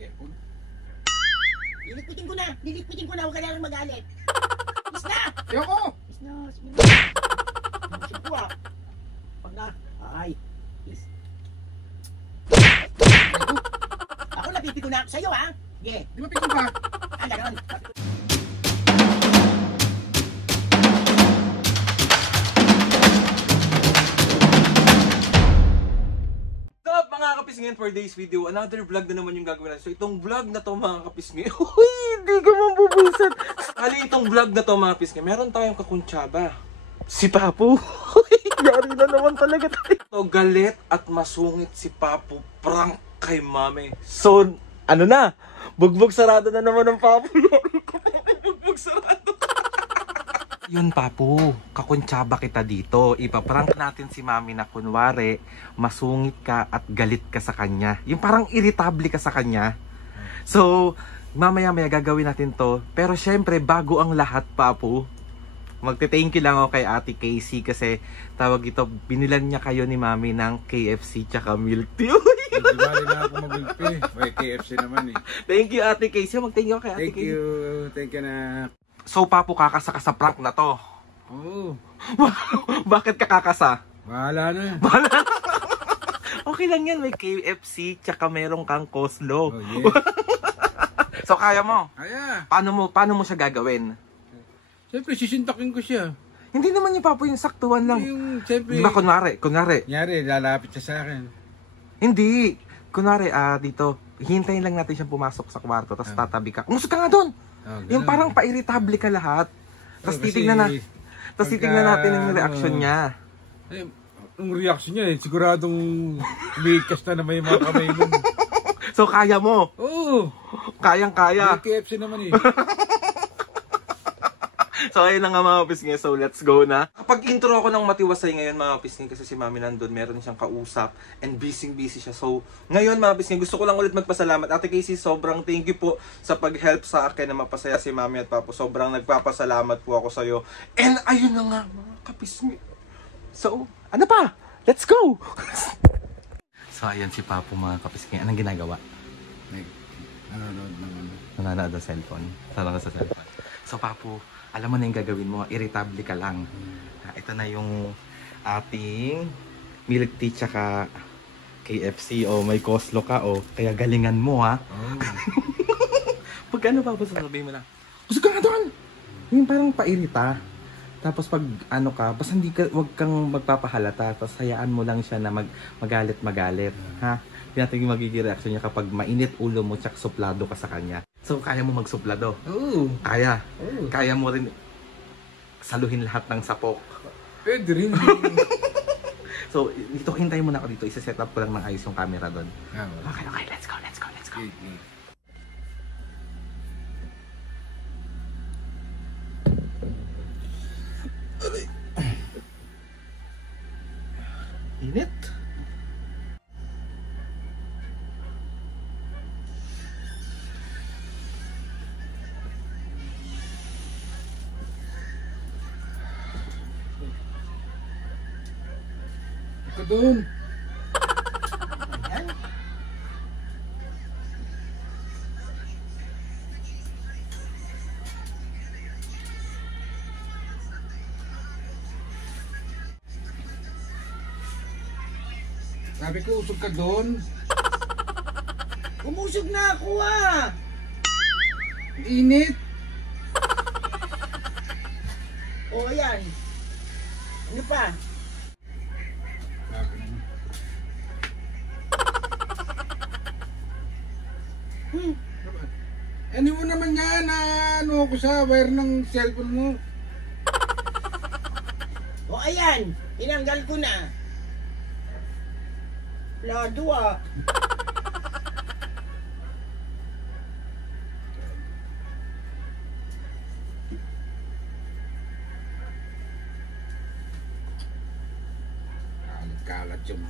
cellphone. Lilikpitin ko na. Lilikpitin ko na. Huwag ka na rin magalit. Is na! Ayoko! Is na. Isip ko ah. Pag na. Ay. Is. Ako napipiko na ako sa'yo ha. Sige. Di ba pikon ka? Ah, gano'n. Mga kapisngin, for today's video, another vlog na naman yung gagawin natin. So itong vlog na to mga kapisngin, uy, hindi ka mabubuisan. Kali itong vlog na to mga kapisngin, meron tayong kakuntsaba. Si Papu. Yari na naman talaga tayo. So galit at masungit si Papu, prank kay Mami. So, ano na? Bugbog sarado na naman ng Papu. Bugbog sarado. Yun Papu, kakuntsaba kita dito. Ipaprank natin si Mami na kunwari, masungit ka at galit ka sa kanya. Yung parang irritable ka sa kanya. So, mamaya-maya gagawin natin to. Pero syempre, bago ang lahat Papu, magte-thank you lang ako kay Ate Casey kasi tawag ito, binilan niya kayo ni Mami ng KFC tsaka milk tea. Hindi bali na ako mag-milk tea. May KFC naman eh. Thank you Ate Casey. Mag-thank you kay Ate Thank Casey. you. Thank you na. So Papu, kakasa ka sa prank na to. Oo. Bakit ka kakasa? Bahala na. Okay lang yan, may KFC tsaka meron kang coleslaw. Oh yeah. So kaya mo? Kaya. Paano mo siya gagawin? Siyempre, sisintakin ko siya. Hindi naman yung Papu yung saktuhan lang. Yung, siyempre. Di ba kunwari? Kunyari, lalapit siya sa akin. Hindi. Kunwari, dito, hintayin lang natin siyang pumasok sa kwarto, tapos tatabi ka. Umusok ka nga doon! Oh, yung parang pa-irritable ka lahat. Tapos titignan natin yung reaction niya. Eh, yung reaction niya eh, siguradong likas na naman yung mga kamay nun. So kaya mo? Oo. Kayang-kaya. May KFC naman eh. So ayun na nga mga kapisngin, so let's go na. Kapag intro ako ng matiwasay ngayon mga kapisngin kasi si Mami nandun, meron siyang kausap and busy siya. So ngayon mga kapisngin, gusto ko lang ulit magpasalamat. Ate Casey, sobrang thank you po sa pag-help sa akin na mapasaya si Mami at Papu. Sobrang nagpapasalamat po ako sa iyo. And ayun na nga mga kapisngin. So, ano pa? Let's go! So ayan si Papu mga kapisngin. Anong ginagawa? Nanonood ng cellphone. Talaga sa cellphone. So Papu, alam mo na yung gagawin mo, irritable ka lang. Ito na yung ating milk tea tsaka KFC. O may coleslaw ka o. Kaya galingan mo ha. Oh. Pag ano pa, sabihin mo lang, usog ka nga doon! Yung parang pairita. Tapos pag ano ka, basta wag kang magpapahalata. Tapos hayaan mo lang siya na magalit. Ha? Hindi natin yung magiging reaction niya kapag mainit ulo mo tsaka suplado ka sa kanya. So, kaya mo magsuplado? Oo. Kaya. Oo. Kaya mo rin saluhin lahat ng sapok. Pwede rin. So, dito, hintayin mo na ako dito. Isa-set up ko lang ng ayos yung camera doon. Okay. Okay, let's go. Init. Ito doon. Ayan. Sabi ko, usog ka doon. Umusog na ako ah! Init. O ayan. Ano pa? Ano mo naman yan na ano ako sa wire ng cellphone mo? O ayan. Tinanggal ko na. Lado ah. Kalat yung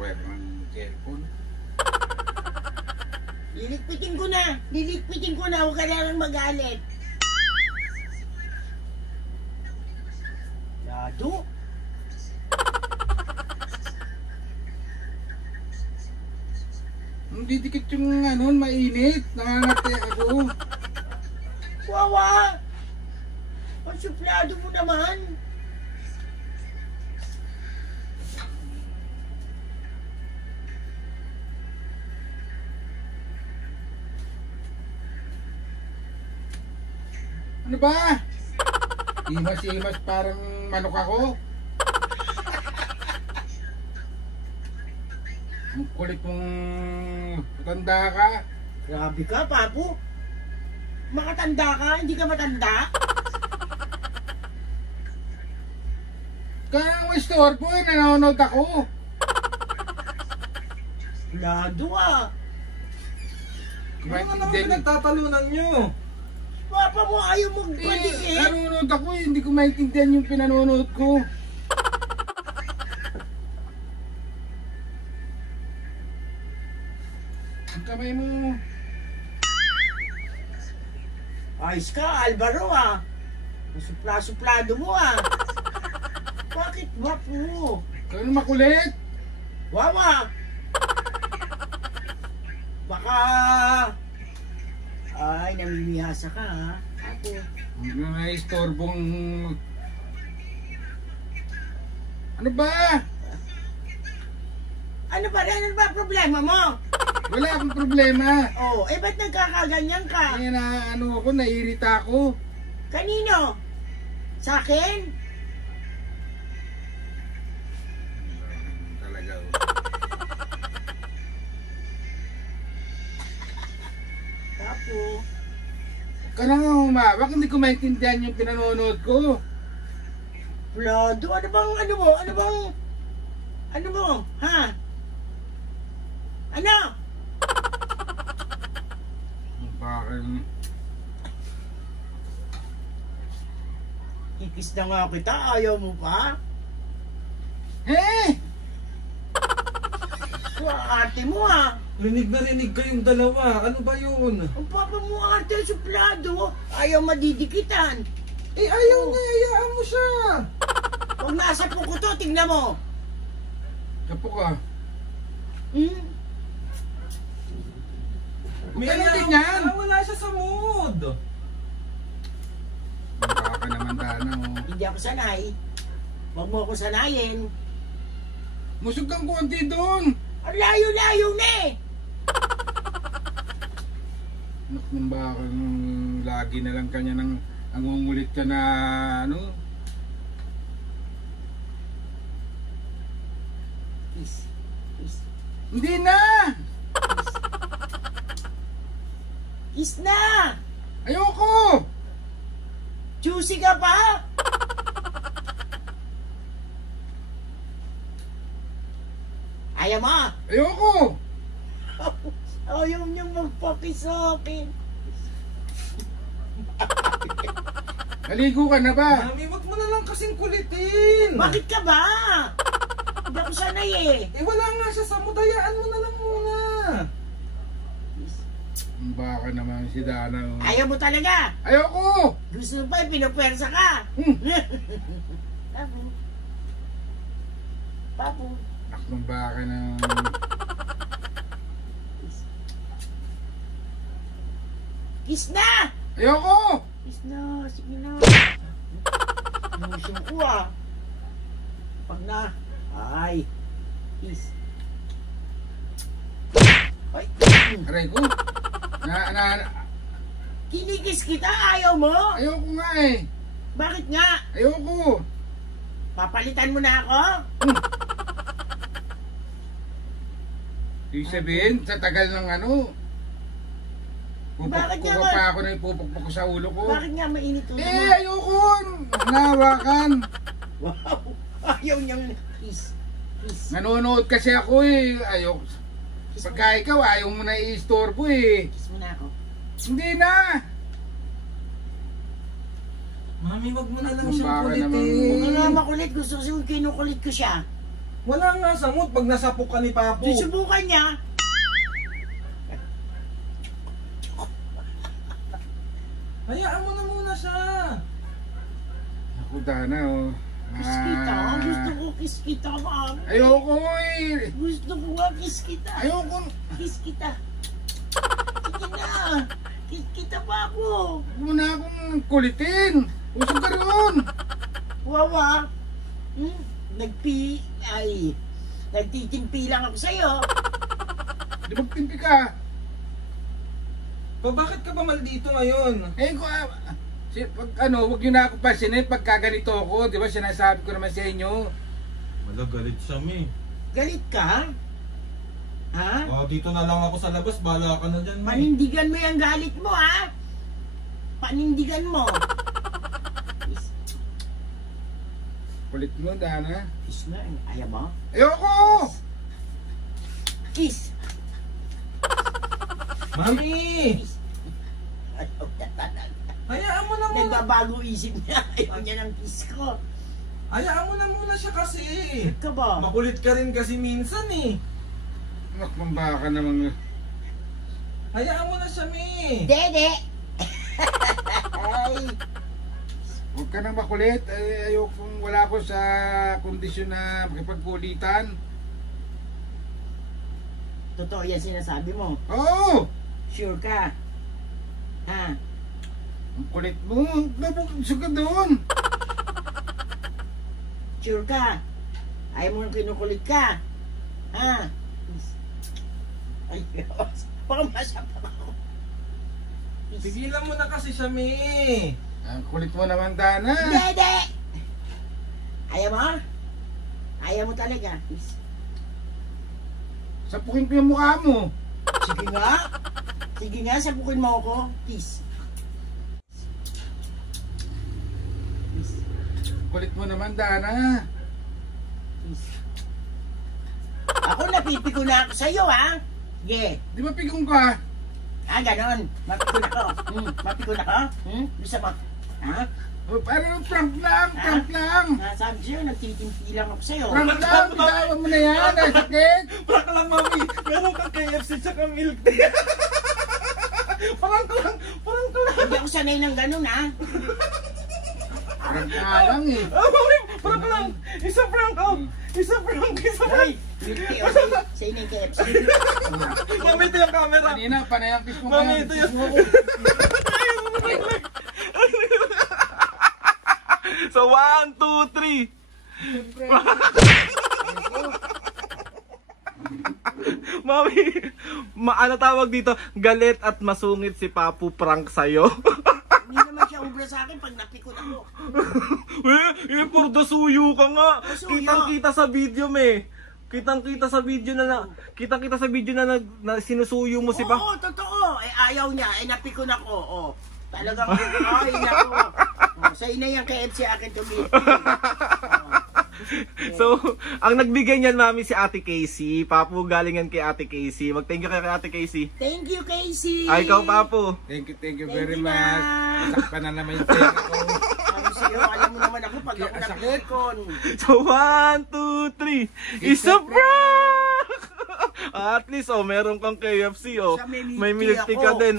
wire ng cellphone. Lilikpitin ko na. Lilikpitin ko na. Huwag ka na lang magalit. Lado? Hindi dikit yung ano, mainit. Nangangati ako. Wawa! Ang suplado mo naman. Ano ba? Imas-imas parang manok ako. Ang kulit mong matanda ka. Grabe ka, Papo. Makatanda ka, hindi ka matanda. Kaya mo store po eh, nanonood ako. Lado ah. Ano nga naman pinagtatalunan nyo? Papa mo ayaw Eh, magpalikit. nanonood ako eh, hindi ko maintindihan yung pinanonood ko. Ang kamay mo. Ayos ka, Alvaro ah. Supla-suplado mo ah. Bakit ba po? Kaya makulit. Wawa! Baka... Ay, namimihasa ka ha. Ako. May istorbong... Ano ba? Ano ba rin? Ano ba problema mo? Wala akong problema. Oh, eh ba't nagkakaganyan ka? Kaya na ano ako, nairita ako. Kanino? Sa akin? Talaga. Tapo. Ka na nga humawak, hindi ko maintindihan yung pinanonood ko. Plado, ano bang, ano mo? Ano bang, ano mo? Ha? Ano? Bakit? Kikis na nga kita, ayaw mo pa? Eh! Ate mo ah. Rinig na rinig kayong dalawa. Ano ba yun? Ang papa mo ate, suplado. Ayaw madidikitan. Eh, ayaw na. Hayaan mo siya. Pag nasa puko to, tingnan mo. Kapo ka. Hmm? Huwag ka na ganyan. Wala siya sa mood. Baka naman Dana oh. Hindi ako sanay. Huwag mo ako sanayin. Musog kang konti doon. Ang layo-layo na eh. Anak ng baka, lagi na lang kanya nang nangungulit ka na ano. Kiss. Kiss. Hindi na! Kiss na! Ayoko! Juicy ka pa? Ayaw mo? Ayoko! Ayaw niyang magpakis sa akin. Naligo ka na ba? Mami, wag mo na lang kasing kulitin. Bakit ka ba? Hindi ako sanay eh. Eh, wala nga siya sa mood. Hayaan mo na lang muna. Baka naman si Dana oh. Ayaw mo talaga. Ayoko! Gusto mo ba pinapwersa ka? Papo. Papo. Anak ng baka na... Kiss na! Ayoko! Kiss na, sige na. Emotion ko ah. Pag na. Ay. Kiss. Ay. Aray ko! Kinikis kita, ayaw mo? Ayoko nga eh! Bakit nga? Ayoko! Papalitan mo na ako? Ibig sabihin, sa tagal ng ano, Bakit nga kuko ba? pa ako na ipupukpok ko sa ulo ko. Bakit nga mainit ulo mo? Eh, ayoko! Nahawakan! Wow! Ayaw niyang kiss. Kiss. Nanonood kasi ako eh. Ayoko. Pagka ikaw, ayaw mo na i-istorbo eh. Kiss mo na ako. Hindi na! Mami, wag mo na lang Kung siyang baka naman- kulitin. Kung nga makulit, gusto ko siyang kinukulit ko siya. Wala nga sa mood pag nasapok ka ni Papo. Susubukan niya. Hayaan mo na muna siya. Ako Dana oh. Kiss kita. Gusto ko kiss kita, ma'am. Ayoko eh. Gusto ko nga kiss kita. Ayoko. Kiss kita. Sige na. Kiss kita pa ako. Huwag mo na akong kulitin. Usog ka ron. Wawa. Nagtitimpi lang ako sa'yo. Di magtimpi ka. Bakit ka ba maldito ngayon? Eh, wag yun na ako pasinin pagka ganito ako. Di ba sinasabi ko naman sa inyo. Wala, galit siya, me. Galit ka? Ha? Dito na lang ako sa labas, bala ka na dyan, me. Panindigan mo yung galit mo, ha? Panindigan mo. Kulit mo, Dana. Kiss na, ayaw mo? Ayoko! Kiss. Mami! Kiss. Ayaw na talaga. Hayaan mo na muna. Nagbabago isip niya. Ayaw niya ng kiss ko. Hayaan mo na muna siya kasi. Ka ba? Makulit ka rin kasi minsan eh. Nakmamba ka naman. Hayaan mo na siya, me. Dede! Ay! Huwag ka nang makulit. Ayoko, wala ko sa kondisyon na makipagkulitan. Totoo yan sinasabi mo. Oo! Sure ka? Ha? Ang kulit mo. Nabukso ka doon. Sure ka? Ayaw mo nang kinukulit ka? Ha? Ay, baka masapa ako. Pigilan mo na kasi siya, me. Ang kulit mo naman, Dana. Dede! Ayaw mo? Ayaw mo talaga? Sapukin ko yung mukha mo. Sige nga. Sige nga, sabukin mo ako. Kiss. Kiss. Kulit mo naman, Dana. Kiss. Ako napipiko na ako sa'yo, ha? Sige. Di ba pigong ka? Ganon. Mapikon ako. Mapikon ako. Gusto mo? Ha? Parang prank lang, prank lang. Sabi sa'yo, nagtitimpi lang ako sa'yo. Prank lang, bitawan mo na yan. Ay, sakit. Prank lang, mami. Meron kang KFC tsaka milk tea. Parang ko lang. Hindi ako sanay ng ganun, ha? Prank nga lang eh. Mami, prank lang. Isa prank out. Isa prank. Ay, milky o sa'yo na yung KFC. Mami, ito yung camera. Kanina, panay ang kiss mo. Mami, ito yung... So, 1, 2, 3. Mami, ano tawag dito? Galit at masungit si Papu prank sa'yo. Hindi naman siya ubra sa akin pag napikon ako. Puro suyo ka nga. Suyo. Kitang-kita sa video, me. Kitang-kita sa video na sinusuyo mo si Papu. Oo, totoo. Ayaw niya. Napikon ako. Talagang, ay, nako. Sa'yo na yung KFC akin tumiti. So, ang nagbigay niyan, mami, si Ate Casey. Papu, galingan kay Ate Casey. Mag-thank you kay Ate Casey. Thank you, Casey. Ay, ikaw, Papu. Thank you Thank very you much. na. Sakpan na naman yung pera ko. Sabi sa'yo, alam mo naman ako pag ako Sakit. napikon. So, 1, 2, 3. It's a prank! At least, meron kang KFC, Siya May milk tea ka ako. din,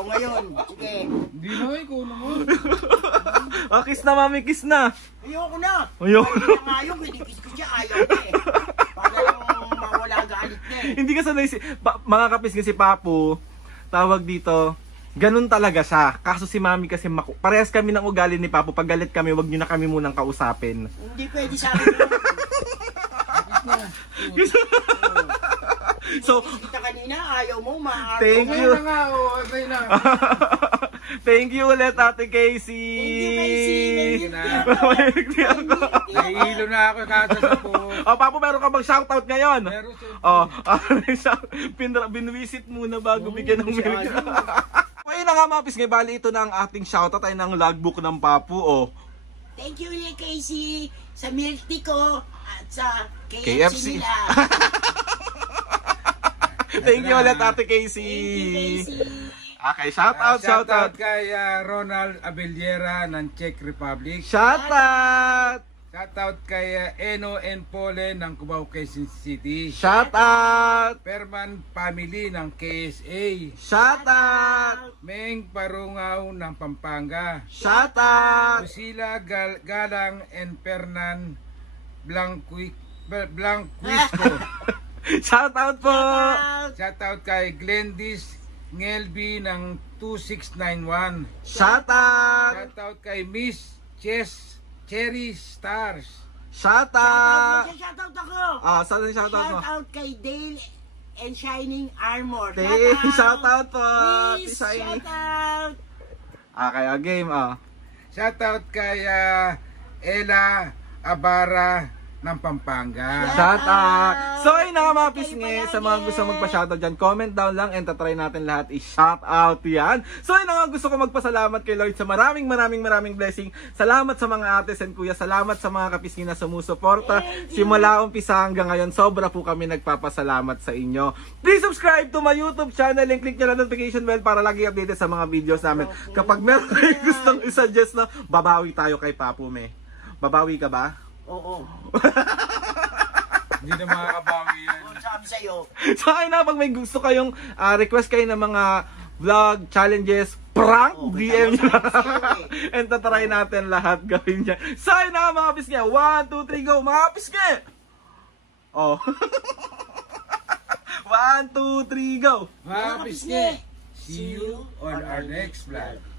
Ngayon, sige. Hindi na, ikaw naman. Kiss na, mami, kiss na. Ayoko na. Ayoko. Ayaw na ayaw, kinikis ko siya, ayaw na eh. Para lang mawala galit na eh. Hindi ka sanay mga kapis nga si Papu, tawag dito, ganun talaga siya. Kaso si mami kasi, parehas kami ng ugali ni Papu. Pag galit kami, wag nyo na kami munang kausapin. Hindi pwede sa akin yun. So, Kita kanina, ayaw mo, maaaraw. Thank you. Okay na nga, okay na. thank you ulit, Ate Casey. Thank you, Casey. Milk tea ako. Nahihilo na ako kasa po. Papu, meron ka bang shoutout ngayon? Meron siya. Binwisit muna bago bigyan ng milk. Ayun na nga, mga pisngay, bali ito na ang ating shoutout ay ng logbook ng Papu, Thank you, Casey, sa milk tea ko at sa KFC KFC. nila. Thank you ulit, Ate Casey. Thank you, Casey. Okay, shoutout. Shoutout kay Ronald Abellera ng Czech Republic. Shoutout! Shoutout kay Eno and Pole ng Cubao, Quezon City. Shout out! Perman Family ng KSA. Shout out! Meng Parungaw ng Pampanga. Shout out! Lucila Galang and Fernan Blanquisco. Shout out po! Shoutout kay Glendis Ngelby ng 2691. Shout out! Shoutout kay Miss Cherry Stars. Shout out! Shoutout ako. Ah, saan yung shout out mo? Shoutout kay Dale and Shining Armor. Shout out po! Please, Shiny. shoutout. Kaya game Shoutout kay Ella Abara ng Pampanga. Shout out! So ayun na mga pisngi, sa mga gusto magpa-shoutout dyan, comment down lang and tatry natin lahat i-shout out yan. So ayun na nga, gusto ko magpasalamat kay Lord sa maraming blessing. Salamat sa mga ates and kuya, salamat sa mga kapisngi na sumusuporta. Simula umpisa hanggang ngayon, sobra po kami nagpapasalamat sa inyo. Please subscribe to my YouTube channel and click nyo lang notification bell para lagi updated sa mga videos namin. Kapag meron kayo gustong isuggest na, babawi tayo kay Papu Me. Babawi ka ba? Oo. Hindi na makakabawi yan. Sabi sa'yo. So ayun na, pag may gusto kayong request kayo ng mga vlog, challenges, prank, DM nyo. And tatry natin lahat gawin niya. So ayun na mga pisngi. 1, 2, 3, go mga pisngi! Oh. 1, 2, 3, go! Mga pisngi, see you on our next vlog.